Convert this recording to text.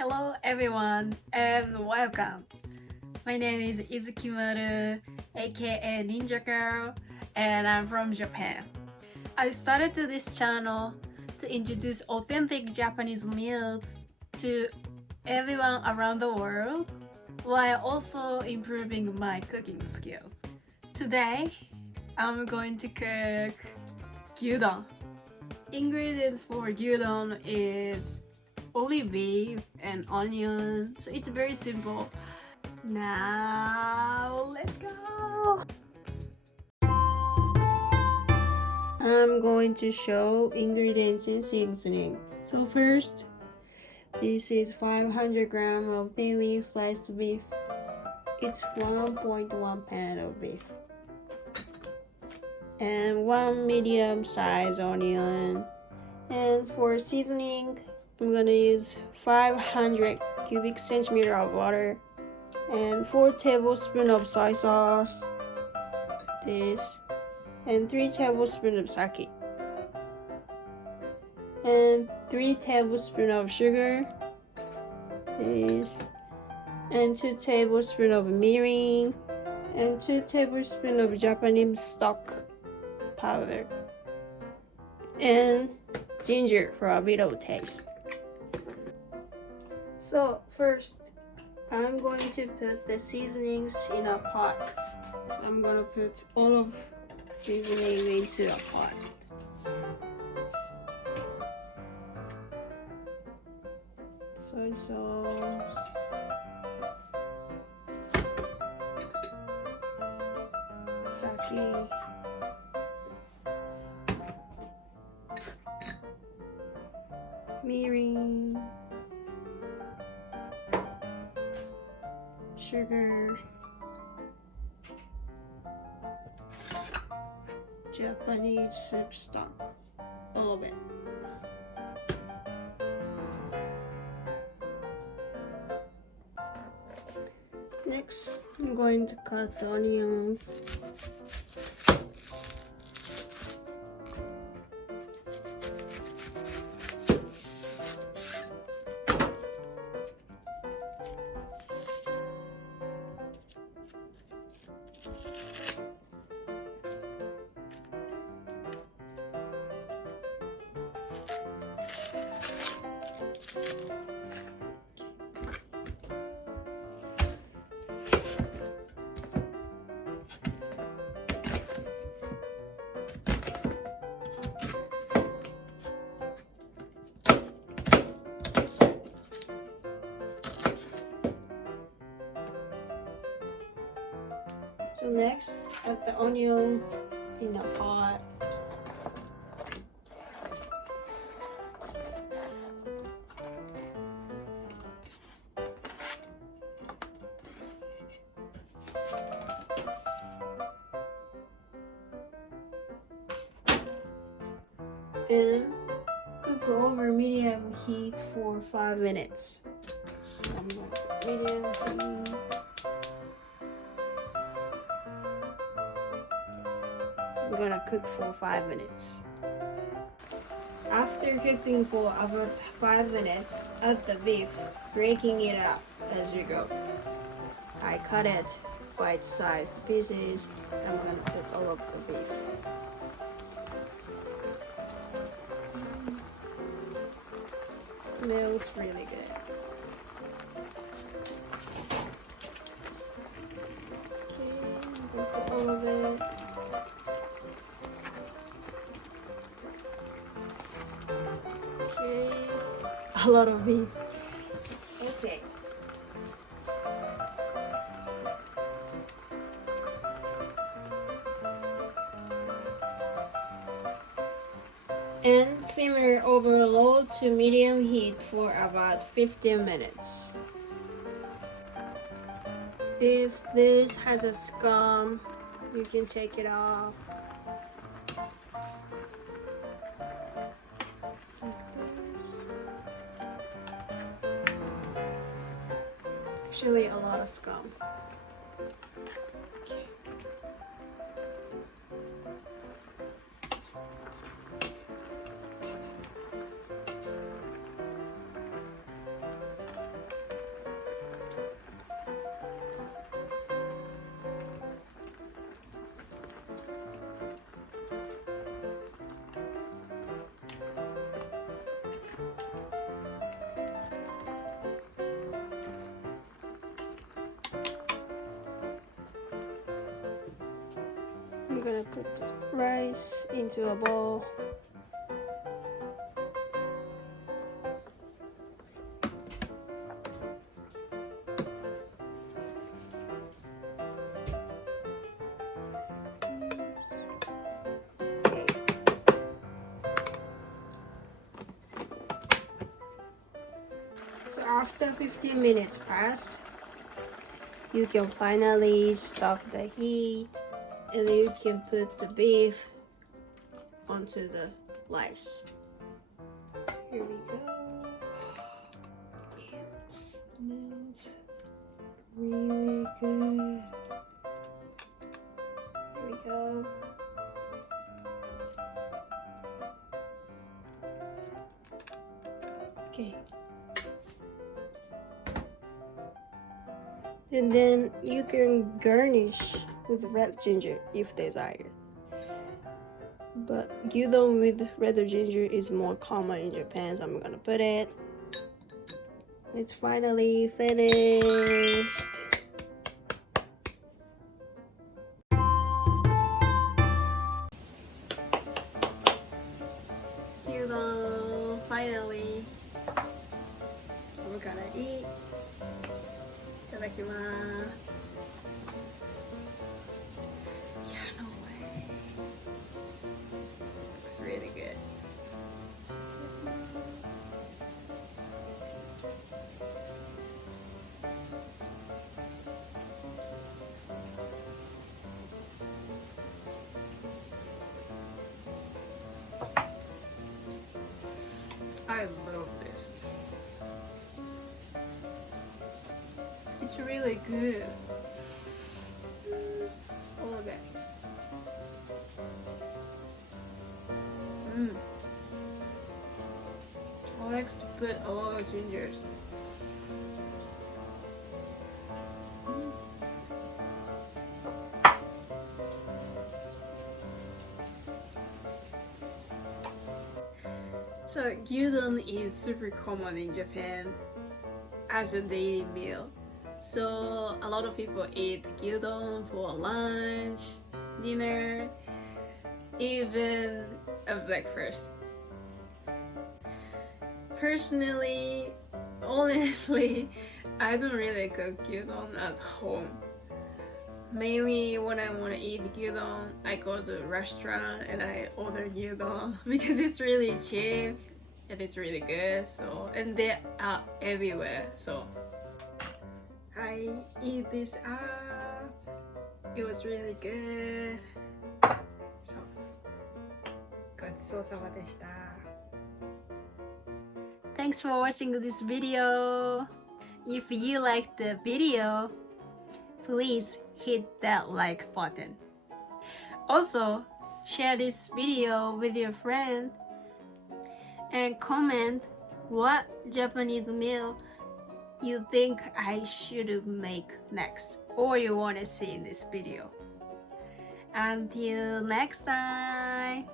Hello everyone and welcome. My name is Izukimaru, aka Ninja Girl, and I'm from Japan. I started this channel to introduce authentic Japanese meals to everyone around the world while also improving my cooking skills. Today, I'm going to cook gyudon. Ingredients for gyudon is only beef and onion, so it's very simple. Now let's go. I'm going to show ingredients and seasoning. So first, this is 500 grams of thinly sliced beef. It's 1.1 pan of beef. And 1 medium-sized onion. And for seasoning, I'm gonna use 500 cubic centimeter of water and 4 tablespoons of soy sauce, this, and 3 tablespoons of sake, and 3 tablespoons of sugar, this, and 2 tablespoons of mirin, and 2 tablespoons of Japanese stock powder, and ginger for a bit of taste. So first, I'm going to put the seasonings in a pot. So I'm gonna put all of seasoning into a pot. Soy sauce, sake, mirin, sugar, Japanese soup stock, all of it. Next, I'm going to cut the onions. So next, add the onion in a pot. And cook over medium heat for 5 minutes. So I'm going to put medium heat. I'm gonna cook for 5 minutes. After cooking for about 5 minutes, add the beef, breaking it up as you go. I cut it bite-sized pieces. I'm gonna put all of the beef. Smells really good. Okay, I'm gonna put all of it. Okay, a lot of beef. Okay. And simmer over low to medium heat for about 15 minutes. If this has a scum, you can take it off. Actually, a lot of scum. Okay. I'm gonna put the rice into a bowl. So after 15 minutes pass, you can finally stop the heat and then you can put the beef onto the rice. Here we go. It smells really good. Here we go. Okay. And then you can garnish with red ginger if desired. But gyudon with red ginger is more common in Japan, so I'm gonna put it. It's finally finished. Gyudon, finally. We're gonna eat. いただきます。Yeah, no way. Looks really good. I love this. It's really good. All of it. I like to put a lot of gingers. So gyudon is super common in Japan as a daily meal. So a lot of people eat gyudon for lunch, dinner, even a breakfast. Personally, honestly, I don't really cook gyudon at home. Mainly when I want to eat gyudon, I go to a restaurant and I order gyudon because it's really cheap and it's really good. So, and they are everywhere. So I eat this up. It was really good. So, ごちそうさまでした. Thanks for watching this video. If you liked the video, please hit that like button. Also, share this video with your friend and comment what Japanese meal you think I should make next or you want to see in this video. Until next time.